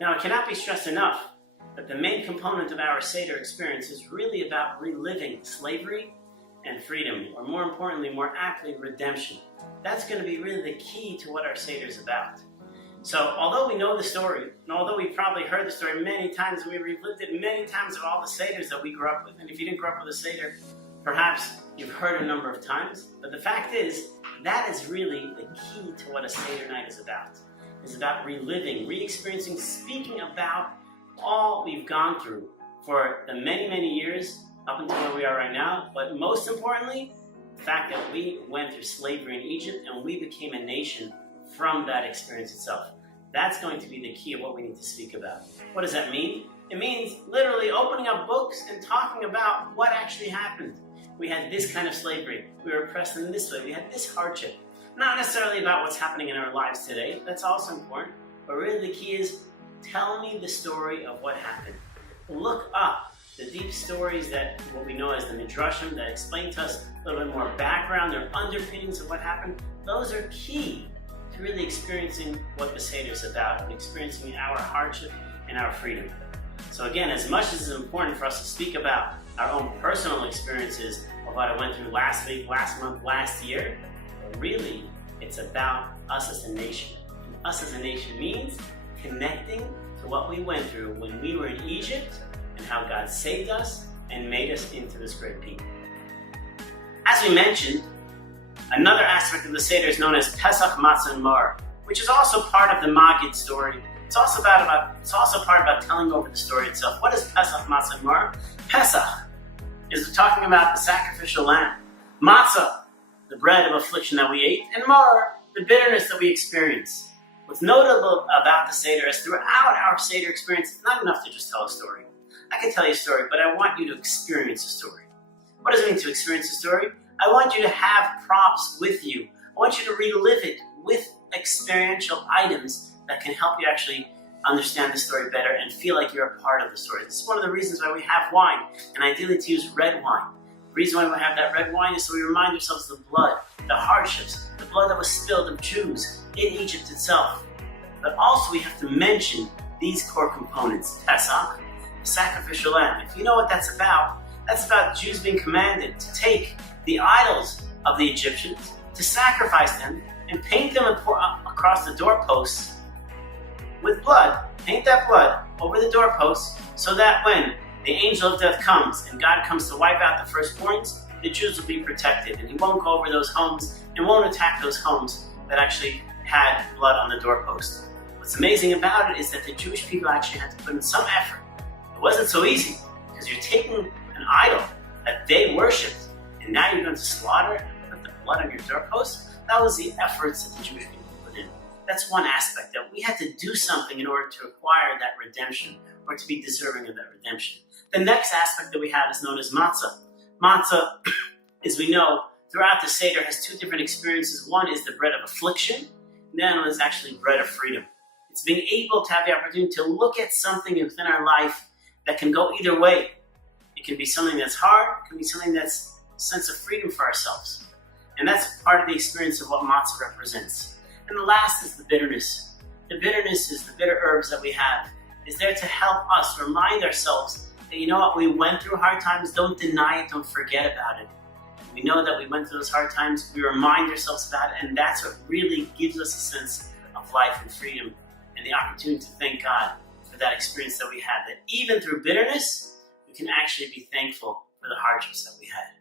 Now, it cannot be stressed enough that the main component of our seder experience is really about reliving slavery and freedom, or more importantly, more aptly, redemption. That's going to be really the key to what our seder is about. So, although we know the story, and although we've probably heard the story many times, and we've relived it many times of all the seders that we grew up with, and if you didn't grow up with a seder, perhaps you've heard a number of times, but the fact is, that is really the key to what a seder night is about. It's about reliving, re-experiencing, speaking about all we've gone through for the many, many years up until where we are right now, but most importantly, the fact that we went through slavery in Egypt and we became a nation from that experience itself. That's going to be the key of what we need to speak about. What does that mean? It means literally opening up books and talking about what actually happened. We had this kind of slavery. We were oppressed in this way. We had this hardship. Not necessarily about what's happening in our lives today. That's also important. But really the key is, tell me the story of what happened. Look up the deep stories that what we know as the Midrashim that explain to us a little bit more background, their underpinnings of what happened. Those are key to really experiencing what the Seder is about and experiencing our hardship and our freedom. So again, as much as it's important for us to speak about our own personal experiences of what I went through last week, last month, last year, really it's about us as a nation. And us as a nation means connecting to what we went through when we were in Egypt and how God saved us and made us into this great people. As we mentioned, another aspect of the Seder is known as Pesach, Matzah, and Mar, which is also part of the Maggid story. It's also part about telling over the story itself. What is Pesach, Matzah, and Mar? Pesach is talking about the sacrificial lamb. Matzah, the bread of affliction that we ate, and Mar, the bitterness that we experience. What's notable about the Seder is throughout our Seder experience, it's not enough to just tell a story. I can tell you a story, but I want you to experience a story. What does it mean to experience a story? I want you to have props with you. I want you to relive it with experiential items that can help you actually understand the story better and feel like you're a part of the story. This is one of the reasons why we have wine, and ideally to use red wine. The reason why we have that red wine is so we remind ourselves of the blood, the hardships, the blood that was spilled of Jews in Egypt itself. But also we have to mention these core components. Pesach, the sacrificial lamb. If you know what that's about Jews being commanded to take the idols of the Egyptians, to sacrifice them, and paint them across the doorposts with blood. Paint that blood over the doorposts so that when the angel of death comes and God comes to wipe out the firstborns, the Jews will be protected and he won't go over those homes and won't attack those homes that actually had blood on the doorpost. What's amazing about it is that the Jewish people actually had to put in some effort. It wasn't so easy because you're taking an idol that they worshipped and now you're going to slaughter and put the blood on your doorpost. That was the efforts that the Jewish people put in. That's one aspect, that we had to do something in order to acquire that redemption or to be deserving of that redemption. The next aspect that we have is known as matzah. Matzah, as we know, throughout the Seder has two different experiences. One is the bread of affliction, and the other one is actually bread of freedom. It's being able to have the opportunity to look at something within our life that can go either way. It can be something that's hard, it can be something that's a sense of freedom for ourselves. And that's part of the experience of what matzah represents. And the last is the bitterness. The bitterness is the bitter herbs that we have. It's there to help us remind ourselves that, you know what, we went through hard times, don't deny it, don't forget about it. We know that we went through those hard times, we remind ourselves about it, and that's what really gives us a sense of life and freedom and the opportunity to thank God for that experience that we had. That even through bitterness, we can actually be thankful for the hardships that we had.